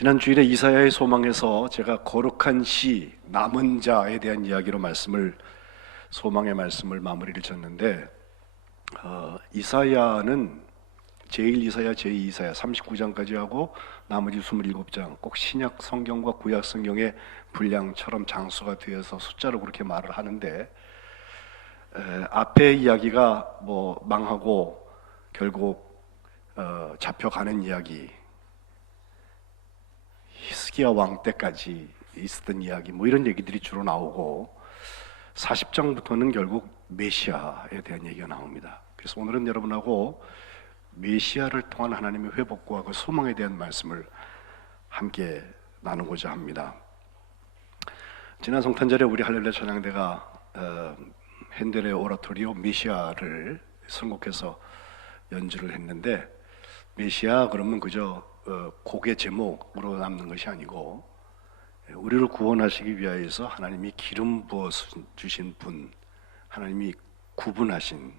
지난 주일에 이사야의 소망에서 제가 거룩한 시 남은 자에 대한 이야기로 소망의 말씀을 마무리를 졌는데, 이사야는 제1 이사야, 제2 이사야 39장까지 하고 나머지 27장 꼭 신약 성경과 구약 성경의 분량처럼 장수가 되어서 숫자로 그렇게 말을 하는데, 앞에 이야기가 망하고 결국 잡혀가는 이야기, 히스기야 왕 때까지 있었던 이야기, 이런 얘기들이 주로 나오고 40장부터는 결국 메시아에 대한 얘기가 나옵니다. 그래서 오늘은 여러분하고 메시아를 통한 하나님의 회복과 그 소망에 대한 말씀을 함께 나누고자 합니다. 지난 성탄절에 우리 할렐루야 찬양대가 핸델의 오라토리오 메시아를 선곡해서 연주를 했는데, 메시아 그러면 그저 곡의 제목으로 남는 것이 아니고 우리를 구원하시기 위하여서 하나님이 기름 부어 주신 분, 하나님이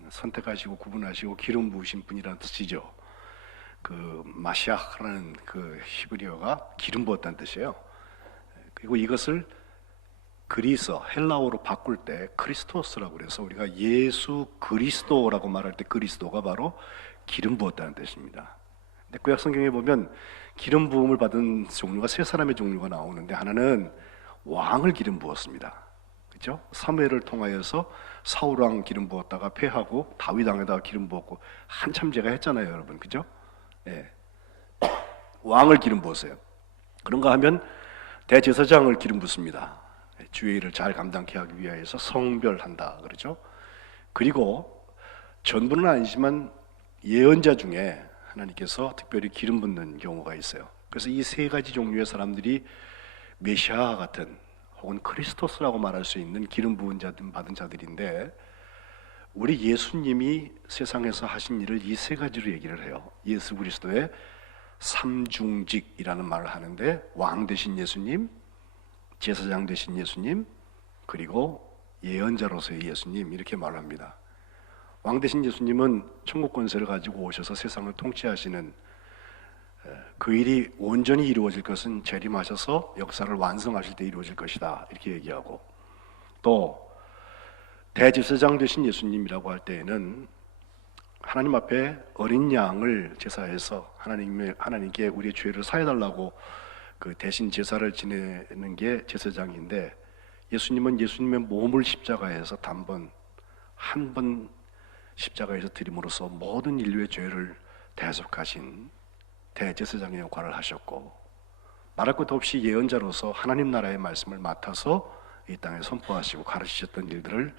선택하시고 구분하시고 기름 부으신 분이라는 뜻이죠. 그 마시아라는 그 히브리어가 기름 부었다는 뜻이에요. 그리고 이것을 그리스 헬라어로 바꿀 때 크리스토스라고 그래서 우리가 예수 그리스도라고 말할 때 그리스도가 바로 기름 부었다는 뜻입니다. 근데 구약 성경에 보면 기름 부음을 받은 종류가 세 사람의 종류가 나오는데, 하나는 왕을 기름 부었습니다. 그렇죠? 사무엘을 통하여서 사울 왕 기름 부었다가 패하고 다윗 왕에다가 기름 부었고 한참 제가 했잖아요, 여러분. 그죠? 예. 왕을 기름 부었어요. 그런가 하면 대제사장을 기름 붓습니다. 주의 일을 잘 감당케 하기 위하여서 성별한다 그러죠. 그리고 전부는 아니지만 예언자 중에 하나님께서 특별히 기름 붓는 경우가 있어요. 그래서 이 세 가지 종류의 사람들이 메시아 같은 혹은 크리스토스라고 말할 수 있는 기름 부은 자들, 받은 자들인데, 우리 예수님이 세상에서 하신 일을 이 세 가지로 얘기를 해요. 예수 그리스도의 삼중직이라는 말을 하는데, 왕 되신 예수님, 제사장 되신 예수님, 그리고 예언자로서의 예수님, 이렇게 말을 합니다. 왕 되신 예수님은 천국 권세를 가지고 오셔서 세상을 통치하시는, 그 일이 온전히 이루어질 것은 재림하셔서 역사를 완성하실 때 이루어질 것이다, 이렇게 얘기하고, 또 대제사장 되신 예수님이라고 할 때에는 하나님 앞에 어린 양을 제사해서 하나님께 우리의 죄를 사해달라고 그 대신 제사를 지내는 게 제사장인데, 예수님은 예수님의 몸을 십자가에서 한 번 십자가에서 드림으로써 모든 인류의 죄를 대속하신 대제사장의 역할을 하셨고, 말할 것도 없이 예언자로서 하나님 나라의 말씀을 맡아서 이 땅에 선포하시고 가르치셨던 일들을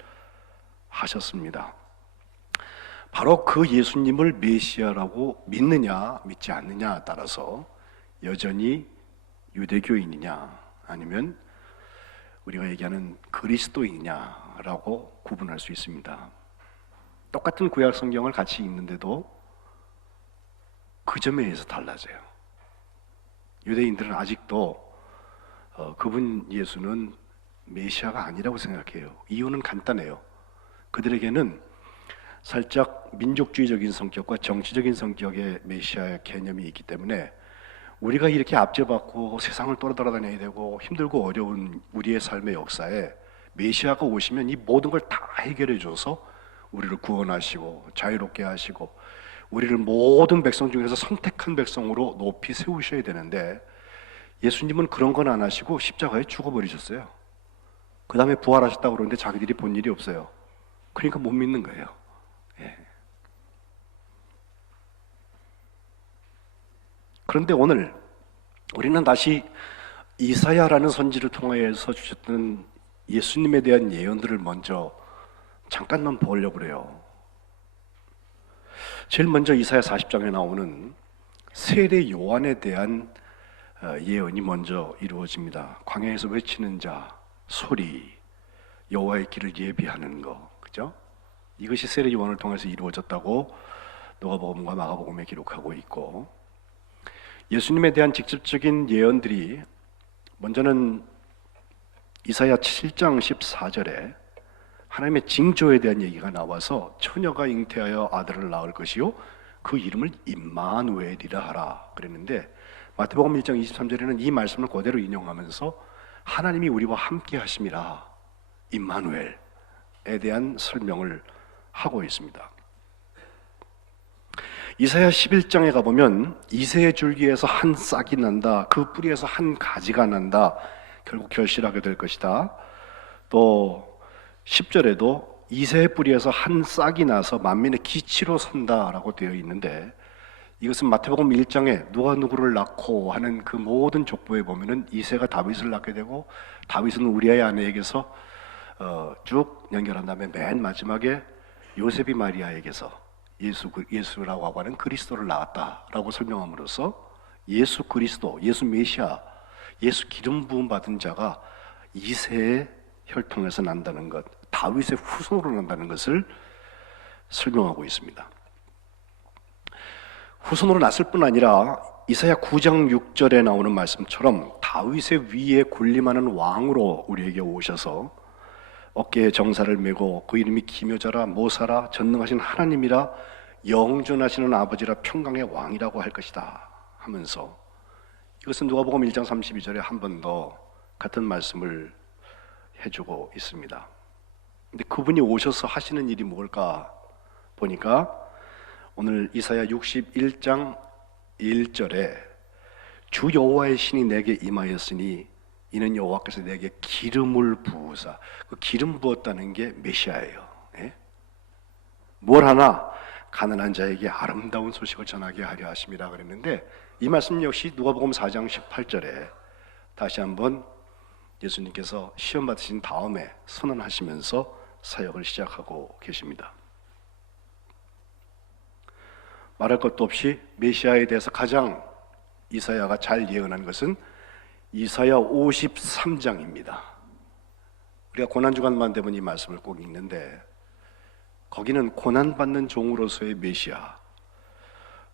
하셨습니다. 바로 그 예수님을 메시아라고 믿느냐 믿지 않느냐에 따라서 여전히 유대교인이냐 아니면 우리가 얘기하는 그리스도인이냐라고 구분할 수 있습니다. 똑같은 구약 성경을 같이 읽는데도 그 점에 의해서 달라져요. 유대인들은 아직도 그분 예수는 메시아가 아니라고 생각해요. 이유는 간단해요. 그들에게는 살짝 민족주의적인 성격과 정치적인 성격의 메시아의 개념이 있기 때문에, 우리가 이렇게 압제받고 세상을 돌아다녀야 되고 힘들고 어려운 우리의 삶의 역사에 메시아가 오시면 이 모든 걸 다 해결해 줘서 우리를 구원하시고 자유롭게 하시고 우리를 모든 백성 중에서 선택한 백성으로 높이 세우셔야 되는데, 예수님은 그런 건 안 하시고 십자가에 죽어버리셨어요. 그 다음에 부활하셨다고 그러는데 자기들이 본 일이 없어요. 그러니까 못 믿는 거예요. 예. 그런데 오늘 우리는 다시 이사야라는 선지를 통하여서 주셨던 예수님에 대한 예언들을 먼저 잠깐만 보려고 그래요. 제일 먼저 이사야 40장에 나오는 세례 요한에 대한 예언이 먼저 이루어집니다. 광야에서 외치는 자 소리, 여호와의 길을 예비하는 거, 그죠? 이것이 세례 요한을 통해서 이루어졌다고 누가복음과 마가복음에 기록하고 있고, 예수님에 대한 직접적인 예언들이 먼저는 이사야 7장 14절에 하나님의 징조에 대한 얘기가 나와서 처녀가 잉태하여 아들을 낳을 것이요 그 이름을 임마누엘이라 하라 그랬는데, 마태복음 1장 23절에는 이 말씀을 그대로 인용하면서 하나님이 우리와 함께 하심이라, 임마누엘에 대한 설명을 하고 있습니다. 이사야 11장에 가보면 이새의 줄기에서 한 싹이 난다, 그 뿌리에서 한 가지가 난다, 결국 결실하게 될 것이다. 또 10절에도 이새의 뿌리에서 한 싹이 나서 만민의 기치로 선다라고 되어 있는데, 이것은 마태복음 1장에 누가 누구를 낳고 하는 그 모든 족보에 보면은 이새가 다윗을 낳게 되고, 다윗은 우리아의 아내에게서 쭉 연결한 다음에 맨 마지막에 요셉이 마리아에게서 예수라고 하는 그리스도를 낳았다라고 설명함으로써 예수 그리스도, 예수 메시아, 예수 기름 부음 받은 자가 이새의 혈통에서 난다는 것, 다윗의 후손으로 난다는 것을 설명하고 있습니다. 후손으로 났을 뿐 아니라 이사야 9장 6절에 나오는 말씀처럼 다윗의 위에 군림하는 왕으로 우리에게 오셔서 어깨에 정사를 메고 그 이름이 기묘자라 모사라 전능하신 하나님이라 영존하시는 아버지라 평강의 왕이라고 할 것이다 하면서, 이것은 누가복음 1장 32절에 한 번 더 같은 말씀을 해주고 있습니다. 근데 그분이 오셔서 하시는 일이 뭘까 보니까 오늘 이사야 61장 1절에 주 여호와의 신이 내게 임하였으니 이는 여호와께서 내게 기름을 부으사, 그 기름 부었다는 게 메시아예요. 예? 뭘 하나? 가난한 자에게 아름다운 소식을 전하게 하려 하심이라 그랬는데, 이 말씀 역시 누가복음 4장 18절에 다시 한번 예수님께서 시험 받으신 다음에 선언하시면서 사역을 시작하고 계십니다. 말할 것도 없이 메시아에 대해서 가장 이사야가 잘 예언한 것은 이사야 53장입니다. 우리가 고난주간만 되면 이 말씀을 꼭 읽는데, 거기는 고난받는 종으로서의 메시아,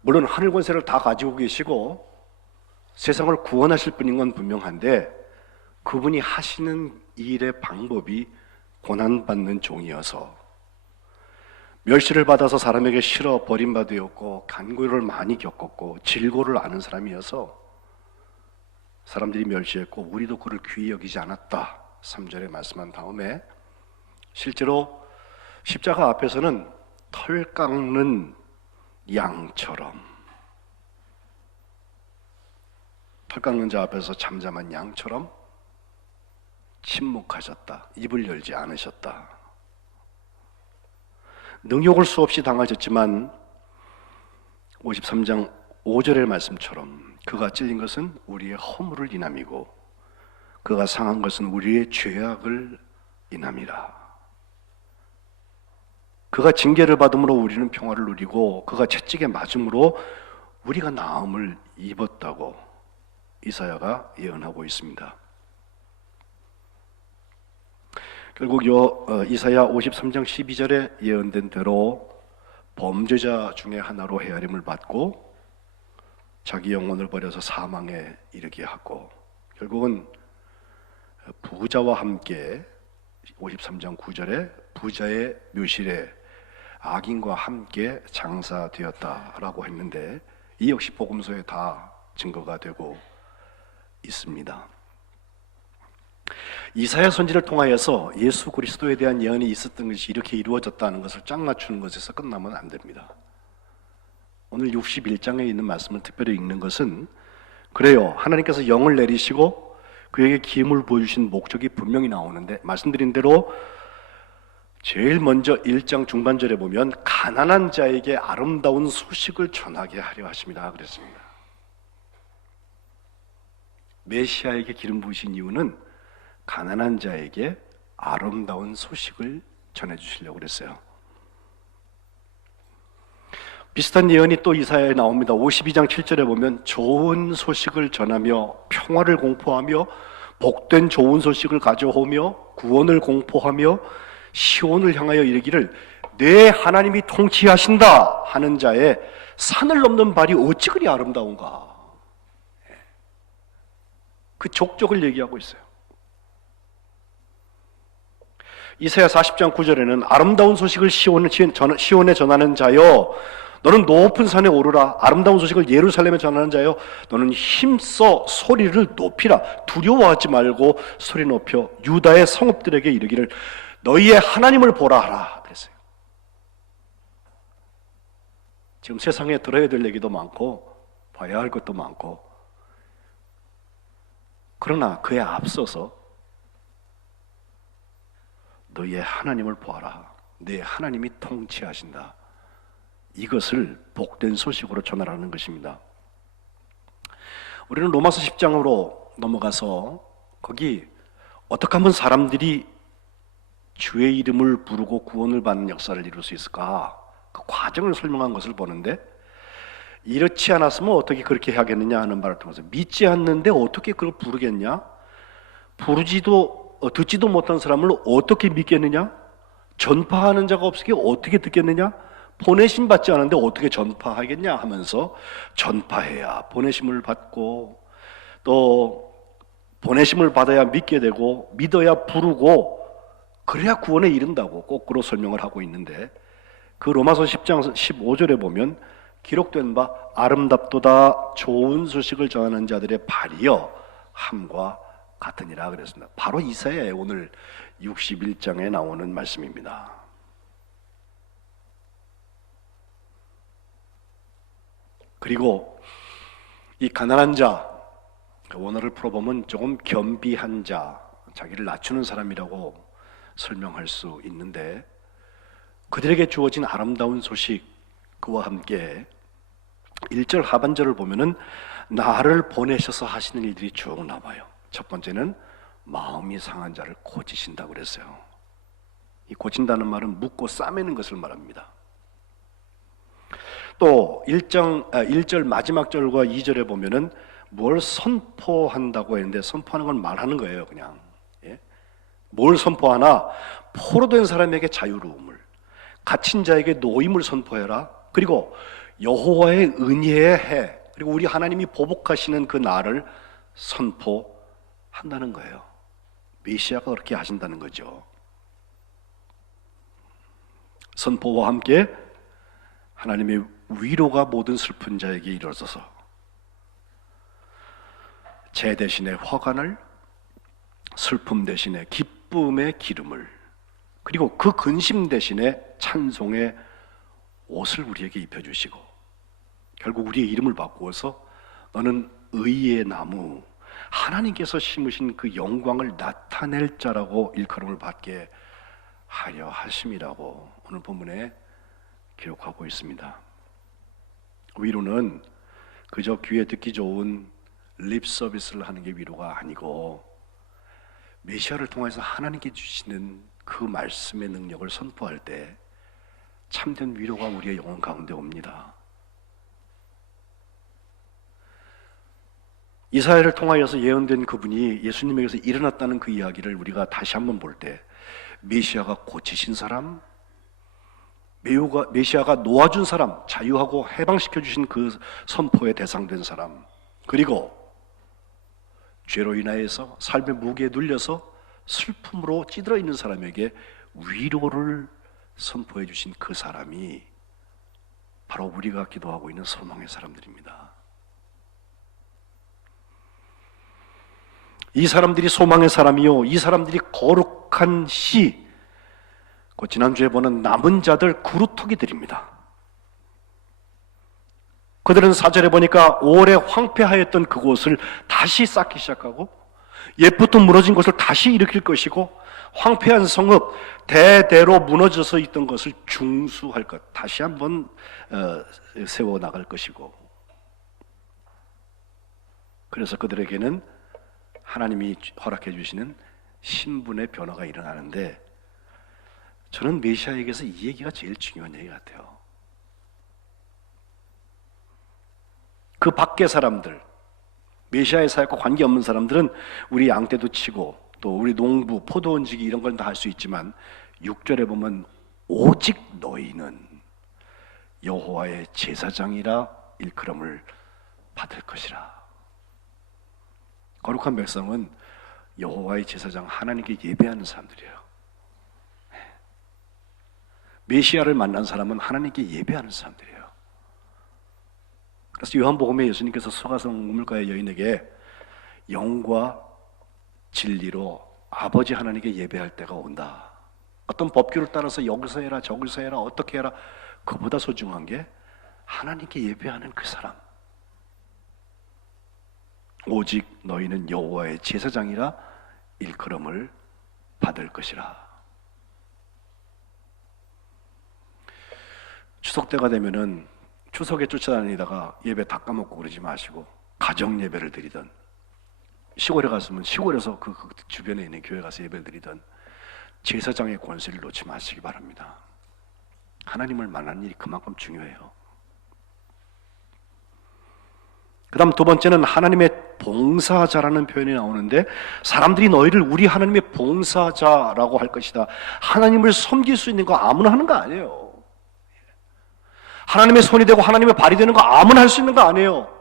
물론 하늘 권세를 다 가지고 계시고 세상을 구원하실 분인 건 분명한데, 그분이 하시는 일의 방법이 고난받는 종이어서 멸시를 받아서 사람에게 실어 버림받았고 간고를 많이 겪었고 질고를 아는 사람이어서 사람들이 멸시했고 우리도 그를 귀히 여기지 않았다 3절에 말씀한 다음에, 실제로 십자가 앞에서는 털 깎는 양처럼, 털 깎는 자 앞에서 잠잠한 양처럼 침묵하셨다, 입을 열지 않으셨다. 능욕을 수없이 당하셨지만 53장 5절의 말씀처럼 그가 찔린 것은 우리의 허물을 인함이고 그가 상한 것은 우리의 죄악을 인함이라. 그가 징계를 받음으로 우리는 평화를 누리고 그가 채찍에 맞음으로 우리가 나음을 입었다고 이사야가 예언하고 있습니다. 결국 이사야 53장 12절에 예언된 대로 범죄자 중에 하나로 헤아림을 받고 자기 영혼을 버려서 사망에 이르게 하고, 결국은 부자와 함께 53장 9절에 부자의 묘실에 악인과 함께 장사되었다라고 했는데, 이 역시 복음서에 다 증거가 되고 있습니다. 이사야 선지를 통하여서 예수 그리스도에 대한 예언이 있었던 것이 이렇게 이루어졌다는 것을 짝 맞추는 것에서 끝나면 안 됩니다. 오늘 61장에 있는 말씀을 특별히 읽는 것은, 그래요, 하나님께서 영을 내리시고 그에게 기름을 부어주신 목적이 분명히 나오는데, 말씀드린 대로 제일 먼저 1장 중반절에 보면 가난한 자에게 아름다운 소식을 전하게 하려 하십니다 그랬습니다. 메시아에게 기름 부으신 이유는 가난한 자에게 아름다운 소식을 전해주시려고 그랬어요. 비슷한 예언이 또 이사야에 나옵니다. 52장 7절에 보면 좋은 소식을 전하며 평화를 공포하며 복된 좋은 소식을 가져오며 구원을 공포하며 시온을 향하여 이르기를 내 하나님이 통치하신다 하는 자의 산을 넘는 발이 어찌 그리 아름다운가. 그 족적을 얘기하고 있어요. 이사야 40장 9절에는 아름다운 소식을 시온에 전하는 자여 너는 높은 산에 오르라. 아름다운 소식을 예루살렘에 전하는 자여, 너는 힘써 소리를 높이라. 두려워하지 말고 소리 높여 유다의 성읍들에게 이르기를 너희의 하나님을 보라 하라 그랬어요. 지금 세상에 들어야 될 얘기도 많고 봐야 할 것도 많고, 그러나 그에 앞서서 너희의 하나님을 보아라. 네 하나님이 통치하신다. 이것을 복된 소식으로 전하라는 것입니다. 우리는 로마서 10장으로 넘어가서 거기 어떻게 하면 사람들이 주의 이름을 부르고 구원을 받는 역사를 이룰 수 있을까? 그 과정을 설명한 것을 보는데, 이렇지 않았으면 어떻게 그렇게 하겠느냐 하는 말을 통해서, 믿지 않는데 어떻게 그걸 부르겠냐? 듣지도 못한 사람을 어떻게 믿겠느냐? 전파하는 자가 없으니 어떻게 듣겠느냐? 보내심 받지 않은데 어떻게 전파하겠냐 하면서, 전파해야 보내심을 받고, 또 보내심을 받아야 믿게 되고, 믿어야 부르고, 그래야 구원에 이른다고 거꾸로 설명을 하고 있는데, 그 로마서 10장 15절에 보면 기록된 바 아름답도다 좋은 소식을 전하는 자들의 발이여 함과 같으니라 그랬습니다. 바로 이사야의 오늘 61장에 나오는 말씀입니다. 그리고 이 가난한 자, 원어를 풀어보면 조금 겸비한 자, 자기를 낮추는 사람이라고 설명할 수 있는데, 그들에게 주어진 아름다운 소식, 그와 함께 1절 하반절을 보면은 나를 보내셔서 하시는 일들이 쭉 나와요. 첫 번째는 마음이 상한 자를 고치신다고 그랬어요. 이 고친다는 말은 묻고 싸매는 것을 말합니다. 또 1절 마지막 절과 2절에 보면은 뭘 선포한다고 했는데, 선포하는 건 말하는 거예요. 그냥 뭘 선포하나? 포로된 사람에게 자유로움을, 갇힌 자에게 노임을 선포해라. 그리고 여호와의 은혜의 해, 그리고 우리 하나님이 보복하시는 그 날을 선포한다는 거예요. 메시아가 그렇게 하신다는 거죠. 선포와 함께 하나님의 위로가 모든 슬픈 자에게 이루어져서 재 대신에 화관을, 슬픔 대신에 기쁨의 기름을, 그리고 그 근심 대신에 찬송의 옷을 우리에게 입혀주시고, 결국 우리의 이름을 바꾸어서 너는 의의 나무, 하나님께서 심으신 그 영광을 나타낼 자라고 일컬음을 받게 하려 하심이라고 오늘 본문에 기록하고 있습니다. 위로는 그저 귀에 듣기 좋은 립 서비스를 하는 게 위로가 아니고, 메시아를 통해서 하나님께 주시는 그 말씀의 능력을 선포할 때 참된 위로가 우리의 영혼 가운데 옵니다. 이사야를 통하여서 예언된 그분이 예수님에게서 일어났다는 그 이야기를 우리가 다시 한번 볼 때, 메시아가 고치신 사람, 메시아가 놓아준 사람, 자유하고 해방시켜 주신 그 선포의 대상된 사람, 그리고 죄로 인하여서 삶의 무게에 눌려서 슬픔으로 찌들어 있는 사람에게 위로를 선포해 주신 그 사람이 바로 우리가 기도하고 있는 소망의 사람들입니다. 이 사람들이 소망의 사람이요, 이 사람들이 거룩한 씨, 그 지난주에 보는 남은 자들 그루터기들입니다. 그들은 4절에 보니까 오래 황폐하였던 그곳을 다시 쌓기 시작하고, 옛부터 무너진 것을 다시 일으킬 것이고, 황폐한 성읍, 대대로 무너져서 있던 것을 중수할 것, 다시 한번 세워나갈 것이고, 그래서 그들에게는 하나님이 허락해 주시는 신분의 변화가 일어나는데, 저는 메시아에게서 이 얘기가 제일 중요한 얘기 같아요. 그 밖의 사람들, 메시아의 사역과 관계없는 사람들은 우리 양떼도 치고 또 우리 농부, 포도원 지기 이런 건 다 할 수 있지만, 6절에 보면 오직 너희는 여호와의 제사장이라 일컬음을 받을 것이라. 거룩한 백성은 여호와의 제사장, 하나님께 예배하는 사람들이에요. 메시아를 만난 사람은 하나님께 예배하는 사람들이에요. 그래서 요한복음에 예수님께서 소가성 우물가의 여인에게 영과 진리로 아버지 하나님께 예배할 때가 온다. 어떤 법규를 따라서 여기서 해라 저기서 해라 어떻게 해라, 그보다 소중한 게 하나님께 예배하는 그 사람. 오직 너희는 여호와의 제사장이라 일컬음을 받을 것이라. 추석 때가 되면은 추석에 쫓아다니다가 예배 다 까먹고 그러지 마시고 가정 예배를 드리던, 시골에 갔으면 시골에서 그 주변에 있는 교회 가서 예배를 드리던 제사장의 권세를 놓지 마시기 바랍니다. 하나님을 만나는 일이 그만큼 중요해요. 그 다음 두 번째는 하나님의 봉사자라는 표현이 나오는데, 사람들이 너희를 우리 하나님의 봉사자라고 할 것이다. 하나님을 섬길 수 있는 거 아무나 하는 거 아니에요. 하나님의 손이 되고 하나님의 발이 되는 거 아무나 할 수 있는 거 아니에요.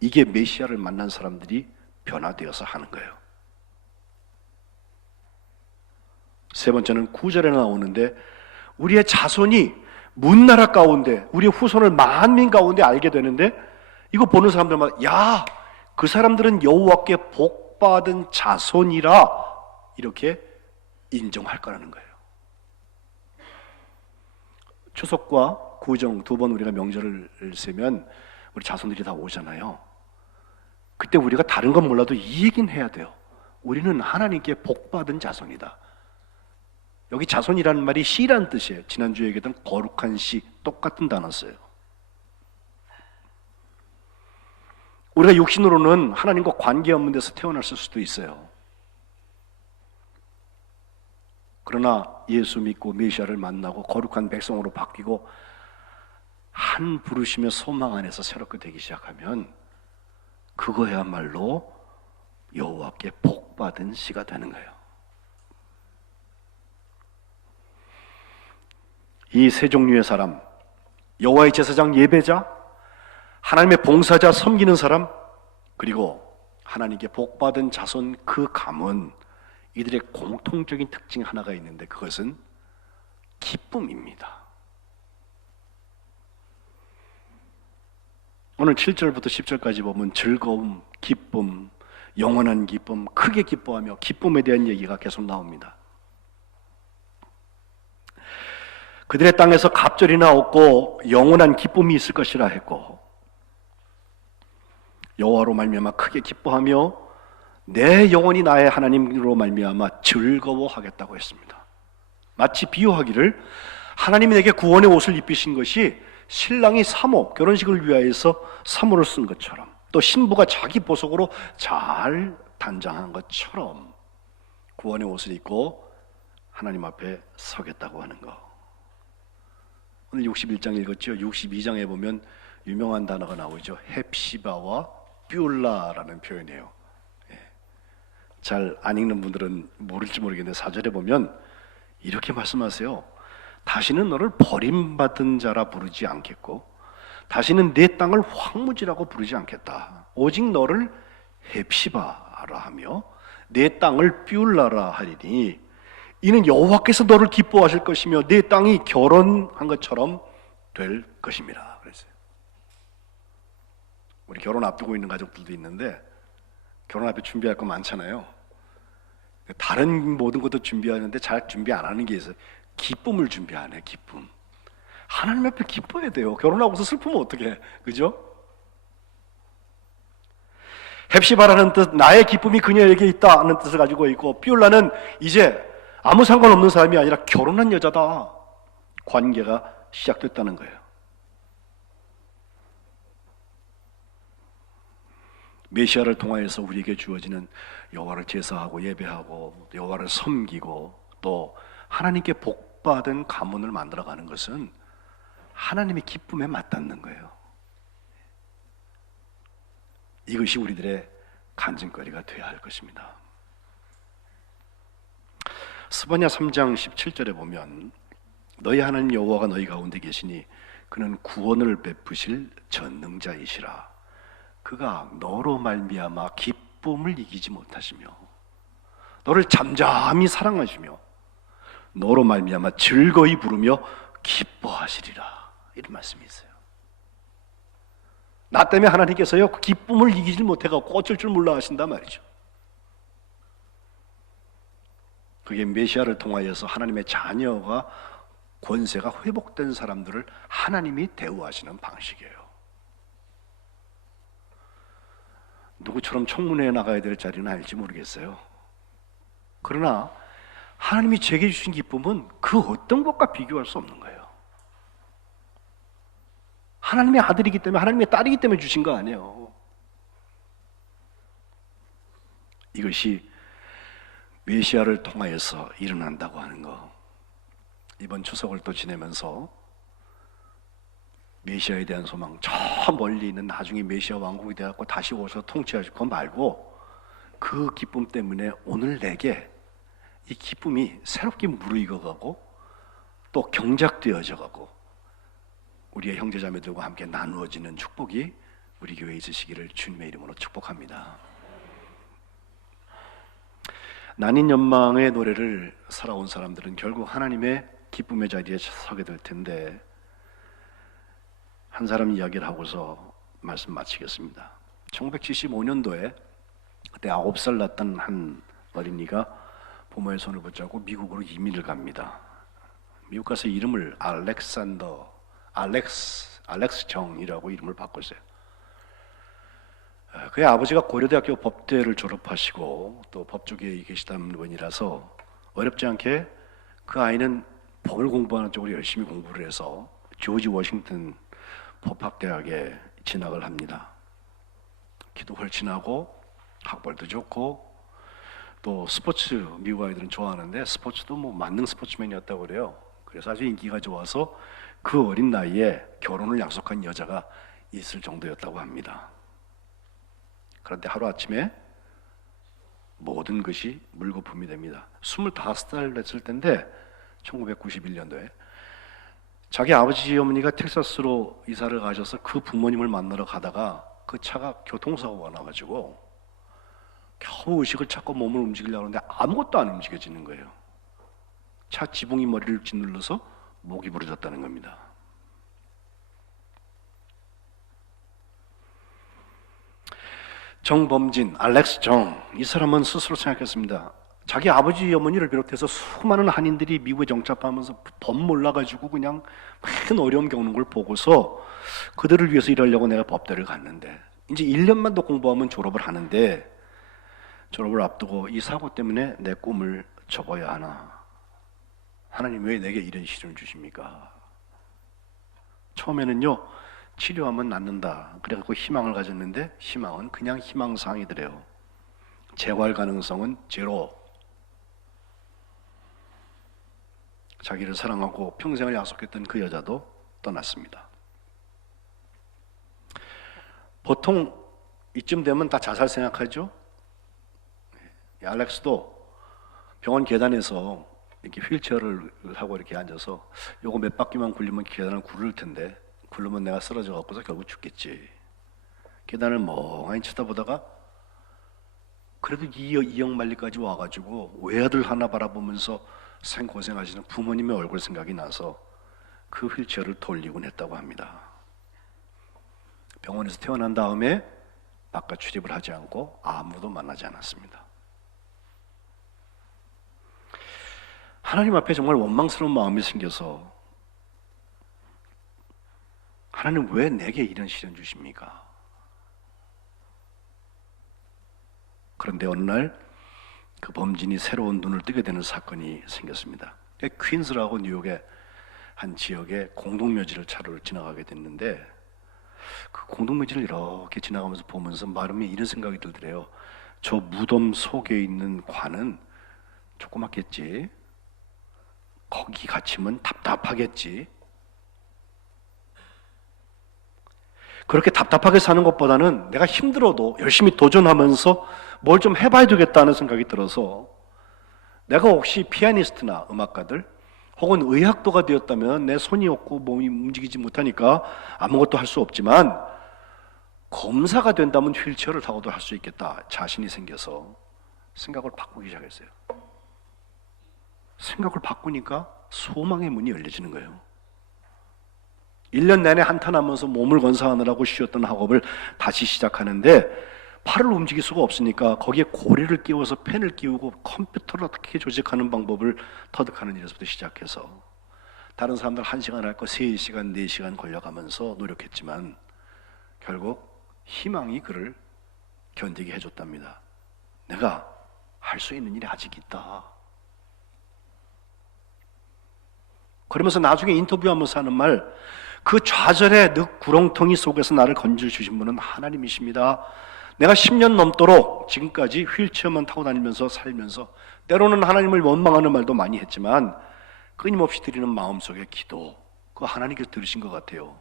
이게 메시아를 만난 사람들이 변화되어서 하는 거예요. 세 번째는 9절에 나오는데, 우리의 자손이 문나라 가운데, 우리의 후손을 만민 가운데 알게 되는데, 이거 보는 사람들마다 야, 그 사람들은 여호와께 복받은 자손이라 이렇게 인정할 거라는 거예요. 추석과 구정 두 번 우리가 명절을 세면 우리 자손들이 다 오잖아요. 그때 우리가 다른 건 몰라도 이 얘기는 해야 돼요. 우리는 하나님께 복받은 자손이다. 여기 자손이라는 말이 씨라는 뜻이에요. 지난주에 얘기했던 거룩한 씨, 똑같은 단어 써요. 우리가 육신으로는 하나님과 관계없는 데서 태어났을 수도 있어요. 그러나 예수 믿고 메시아를 만나고 거룩한 백성으로 바뀌고 한 부르심의 소망 안에서 새롭게 되기 시작하면 그거야말로 여호와께 복받은 씨가 되는 거예요. 이 세 종류의 사람, 여호와의 제사장 예배자, 하나님의 봉사자 섬기는 사람, 그리고 하나님께 복받은 자손, 그 가문, 이들의 공통적인 특징 하나가 있는데 그것은 기쁨입니다. 오늘 7절부터 10절까지 보면 즐거움, 기쁨, 영원한 기쁨, 크게 기뻐하며 기쁨에 대한 얘기가 계속 나옵니다. 그들의 땅에서 갑절이나 없고 영원한 기쁨이 있을 것이라 했고, 여호와로 말미암아 크게 기뻐하며 내 영혼이 나의 하나님으로 말미암아 즐거워하겠다고 했습니다. 마치 비유하기를 하나님이 내게 구원의 옷을 입히신 것이 신랑이 사모, 결혼식을 위하여서 사모를 쓴 것처럼, 또 신부가 자기 보석으로 잘 단장한 것처럼 구원의 옷을 입고 하나님 앞에 서겠다고 하는 거. 오늘 61장 읽었죠? 62장에 보면 유명한 단어가 나오죠. 헵시바와 뷸라라는 표현이에요. 잘 안 읽는 분들은 모를지 모르겠는데 4절에 보면 이렇게 말씀하세요. 다시는 너를 버림받은 자라 부르지 않겠고 다시는 내 땅을 황무지라고 부르지 않겠다. 오직 너를 헵시바라 하며 내 땅을 뷸라라 하리니 이는 여호와께서 너를 기뻐하실 것이며 내 땅이 결혼한 것처럼 될 것입니다. 그랬어요. 우리 결혼 앞두고 있는 가족들도 있는데 결혼 앞에 준비할 거 많잖아요. 다른 모든 것도 준비하는데 잘 준비 안 하는 게 있어요. 기쁨을 준비 안 해. 기쁨. 하나님 앞에 기뻐야 돼요. 결혼하고서 슬프면 어떡해, 그죠? 헵시바라는 뜻, 나의 기쁨이 그녀에게 있다는 뜻을 가지고 있고, 뷸라는 이제 아무 상관없는 사람이 아니라 결혼한 여자다. 관계가 시작됐다는 거예요. 메시아를 통하여서 우리에게 주어지는 여호와를 제사하고 예배하고 여호와를 섬기고 또 하나님께 복받은 가문을 만들어가는 것은 하나님의 기쁨에 맞닿는 거예요. 이것이 우리들의 간증거리가 되어야 할 것입니다. 스바냐 3장 17절에 보면 너희 하나님 여호와가 너희 가운데 계시니 그는 구원을 베푸실 전능자이시라. 그가 너로 말미암아 기쁨을 이기지 못하시며 너를 잠잠히 사랑하시며 너로 말미암아 즐거이 부르며 기뻐하시리라. 이런 말씀이 있어요. 나 때문에 하나님께서요 그 기쁨을 이기질 못해갖고 어쩔 줄 몰라 하신단 말이죠. 그게 메시아를 통하여서 하나님의 자녀가 권세가 회복된 사람들을 하나님이 대우하시는 방식이에요. 누구처럼 청문회에 나가야 될 자리는 아닐지 모르겠어요. 그러나 하나님이 제게 주신 기쁨은 그 어떤 것과 비교할 수 없는 거예요. 하나님의 아들이기 때문에, 하나님의 딸이기 때문에 주신 거 아니에요. 이것이 메시아를 통하여서 일어난다고 하는 거. 이번 추석을 또 지내면서 메시아에 대한 소망, 저 멀리 있는 나중에 메시아 왕국이 되어서 다시 오셔서 통치하실 거 말고 그 기쁨 때문에 오늘 내게 이 기쁨이 새롭게 무르익어가고 또 경작되어져 가고 우리의 형제자매들과 함께 나누어지는 축복이 우리 교회에 있으시기를 주님의 이름으로 축복합니다. 난인 연망의 노래를 살아온 사람들은 결국 하나님의 기쁨의 자리에 서게 될 텐데, 한 사람 이야기를 하고서 말씀 마치겠습니다. 1975년도에 그때 9살 났던 한 어린이가 부모의 손을 붙잡고 미국으로 이민을 갑니다. 미국 가서 이름을 알렉스 정이라고 이름을 바꿨어요. 그의 아버지가 고려대학교 법대를 졸업하시고 또 법조계에 계시던 분이라서 어렵지 않게 그 아이는 법을 공부하는 쪽으로 열심히 공부를 해서 조지 워싱턴 법학대학에 진학을 합니다. 키도 헐친하고 학벌도 좋고 또 스포츠, 미국 아이들은 좋아하는데 스포츠도 뭐 만능 스포츠맨이었다고 그래요. 그래서 아주 인기가 좋아서 그 어린 나이에 결혼을 약속한 여자가 있을 정도였다고 합니다. 그런데 하루아침에 모든 것이 물거품이 됩니다. 25살 됐을 때인데 1991년도에 자기 아버지 어머니가 텍사스로 이사를 가셔서 그 부모님을 만나러 가다가 그 차가 교통사고가 나가지고 겨우 의식을 찾고 몸을 움직이려고 하는데 아무것도 안 움직여지는 거예요. 차 지붕이 머리를 짓눌러서 목이 부러졌다는 겁니다. 정범진, 알렉스 정, 이 사람은 스스로 생각했습니다. 자기 아버지 어머니를 비롯해서 수많은 한인들이 미국에 정착하면서 법 몰라가지고 그냥 큰 어려움 겪는 걸 보고서 그들을 위해서 일하려고 내가 법대를 갔는데 이제 1년만 더 공부하면 졸업을 하는데 졸업을 앞두고 이 사고 때문에 내 꿈을 접어야 하나? 하나님 왜 내게 이런 시련을 주십니까? 처음에는요 치료하면 낫는다 그래갖고 희망을 가졌는데 희망은 그냥 희망사항이더래요. 재활 가능성은 제로. 자기를 사랑하고 평생을 약속했던 그 여자도 떠났습니다. 보통 이쯤 되면 다 자살 생각하죠. 알렉스도 병원 계단에서 이렇게 휠체어를 하고 이렇게 앉아서 요거 몇 바퀴만 굴리면 계단을 구를 텐데 굴르면 내가 쓰러져 갖고서 결국 죽겠지. 계단을 멍하니 쳐다보다가 그래도 이영만리까지 와가지고 외아들 하나 바라보면서 생고생하시는 부모님의 얼굴 생각이 나서 그 휠체어를 돌리곤 했다고 합니다. 병원에서 태어난 다음에 바깥 출입을 하지 않고 아무도 만나지 않았습니다. 하나님 앞에 정말 원망스러운 마음이 생겨서 하나님 왜 내게 이런 시련 주십니까? 그런데 어느 날 그 범진이 새로운 눈을 뜨게 되는 사건이 생겼습니다. 퀸스라고 뉴욕의 한 지역에 공동묘지를 차로 지나가게 됐는데 그 공동묘지를 이렇게 지나가면서 보면서 마음에 이런 생각이 들더래요. 저 무덤 속에 있는 관은 조그맣겠지. 거기 갇히면 답답하겠지. 그렇게 답답하게 사는 것보다는 내가 힘들어도 열심히 도전하면서 뭘 좀 해봐야 되겠다는 생각이 들어서 내가 혹시 피아니스트나 음악가들 혹은 의학도가 되었다면 내 손이 없고 몸이 움직이지 못하니까 아무것도 할 수 없지만 검사가 된다면 휠체어를 타고도 할 수 있겠다 자신이 생겨서 생각을 바꾸기 시작했어요. 생각을 바꾸니까 소망의 문이 열려지는 거예요. 1년 내내 한탄하면서 몸을 건사하느라고 쉬었던 학업을 다시 시작하는데 팔을 움직일 수가 없으니까 거기에 고리를 끼워서 펜을 끼우고 컴퓨터를 어떻게 조직하는 방법을 터득하는 일에서부터 시작해서 다른 사람들 1시간 할 거 3시간, 4시간 걸려가면서 노력했지만 결국 희망이 그를 견디게 해줬답니다. 내가 할 수 있는 일이 아직 있다. 그러면서 나중에 인터뷰하면서 하는 말, 그 좌절의 늪 구렁텅이 속에서 나를 건져주신 분은 하나님이십니다. 내가 10년 넘도록 지금까지 휠체어만 타고 다니면서 살면서 때로는 하나님을 원망하는 말도 많이 했지만 끊임없이 드리는 마음속의 기도, 그거 하나님께서 들으신 것 같아요.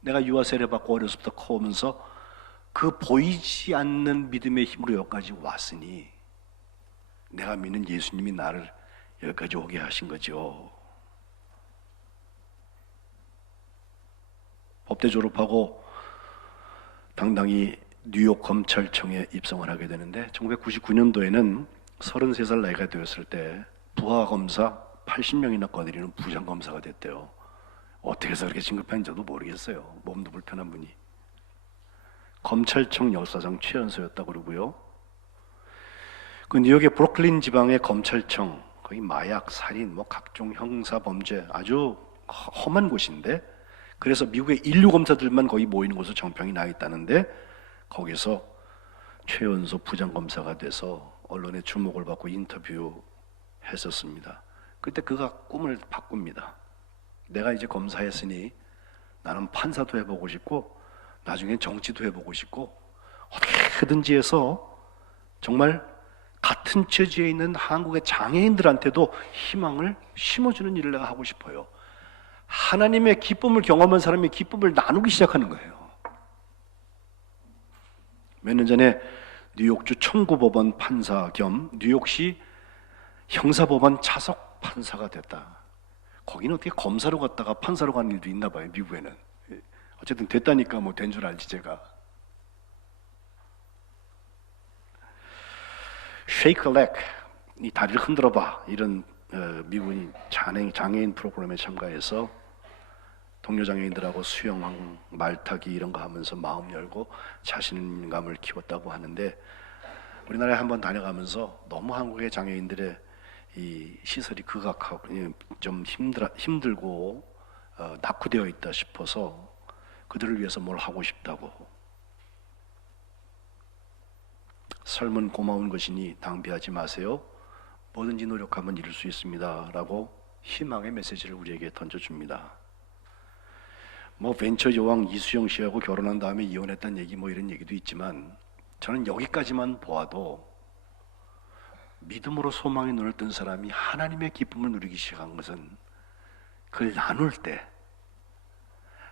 내가 유아 세례 받고 어려서부터 커오면서 그 보이지 않는 믿음의 힘으로 여기까지 왔으니 내가 믿는 예수님이 나를 여기까지 오게 하신 거죠. 법대 졸업하고 당당히 뉴욕 검찰청에 입성을 하게 되는데 1999년도에는 33살 나이가 되었을 때 부하검사 80명이나 거느리는 부장검사가 됐대요. 어떻게 해서 그렇게 진급했는지 저도 모르겠어요. 몸도 불편한 분이. 검찰청 역사상 최연소였다고 그러고요. 그 뉴욕의 브루클린 지방의 검찰청, 거기 마약, 살인, 각종 형사 범죄 아주 험한 곳인데, 그래서 미국의 인류 검사들만 거기 모이는 곳으로 정평이 나 있다는데 거기서 최연소 부장검사가 돼서 언론의 주목을 받고 인터뷰했었습니다. 그때 그가 꿈을 바꿉니다. 내가 이제 검사했으니 나는 판사도 해보고 싶고 나중에 정치도 해보고 싶고 어떻게든지 해서 정말 같은 처지에 있는 한국의 장애인들한테도 희망을 심어주는 일을 내가 하고 싶어요. 하나님의 기쁨을 경험한 사람이 기쁨을 나누기 시작하는 거예요. 몇 년 전에 뉴욕주 청구법원 판사 겸 뉴욕시 형사법원 차석 판사가 됐다. 거기는 어떻게 검사로 갔다가 판사로 가는 일도 있나 봐요, 미국에는. 어쨌든 됐다니까 된 줄 알지 제가. Shake a leg, 이 다리를 흔들어봐, 이런 미국인 장애인 프로그램에 참가해서 동료 장애인들하고 수영, 말타기 이런 거 하면서 마음 열고 자신감을 키웠다고 하는데, 우리나라에 한번 다녀가면서 너무 한국의 장애인들의 이 시설이 극악하고 좀 힘들고 낙후되어 있다 싶어서 그들을 위해서 뭘 하고 싶다고. 삶은 고마운 것이니 낭비하지 마세요. 뭐든지 노력하면 이룰 수 있습니다. 라고 희망의 메시지를 우리에게 던져줍니다. 벤처 여왕 이수영 씨하고 결혼한 다음에 이혼했다는 얘기 이런 얘기도 있지만, 저는 여기까지만 보아도 믿음으로 소망의 눈을 뜬 사람이 하나님의 기쁨을 누리기 시작한 것은 그걸 나눌 때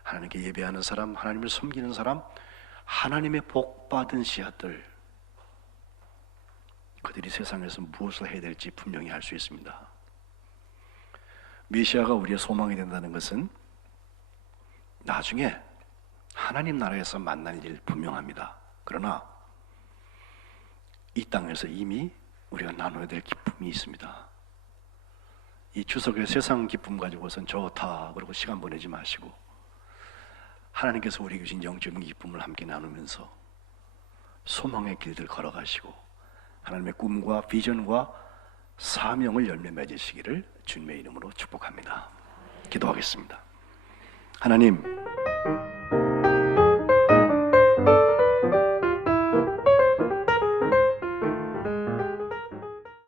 하나님께 예배하는 사람, 하나님을 섬기는 사람, 하나님의 복받은 씨앗들, 그들이 세상에서 무엇을 해야 될지 분명히 알 수 있습니다. 메시아가 우리의 소망이 된다는 것은 나중에 하나님 나라에서 만날 일 분명합니다. 그러나 이 땅에서 이미 우리가 나눠야 될 기쁨이 있습니다. 이 추석에 세상 기쁨 가지고선 좋다 그러고 시간 보내지 마시고 하나님께서 우리에게 주신 영적인 기쁨을 함께 나누면서 소망의 길들 걸어가시고 하나님의 꿈과 비전과 사명을 열매 맺으시기를 주님의 이름으로 축복합니다. 기도하겠습니다. 하나님,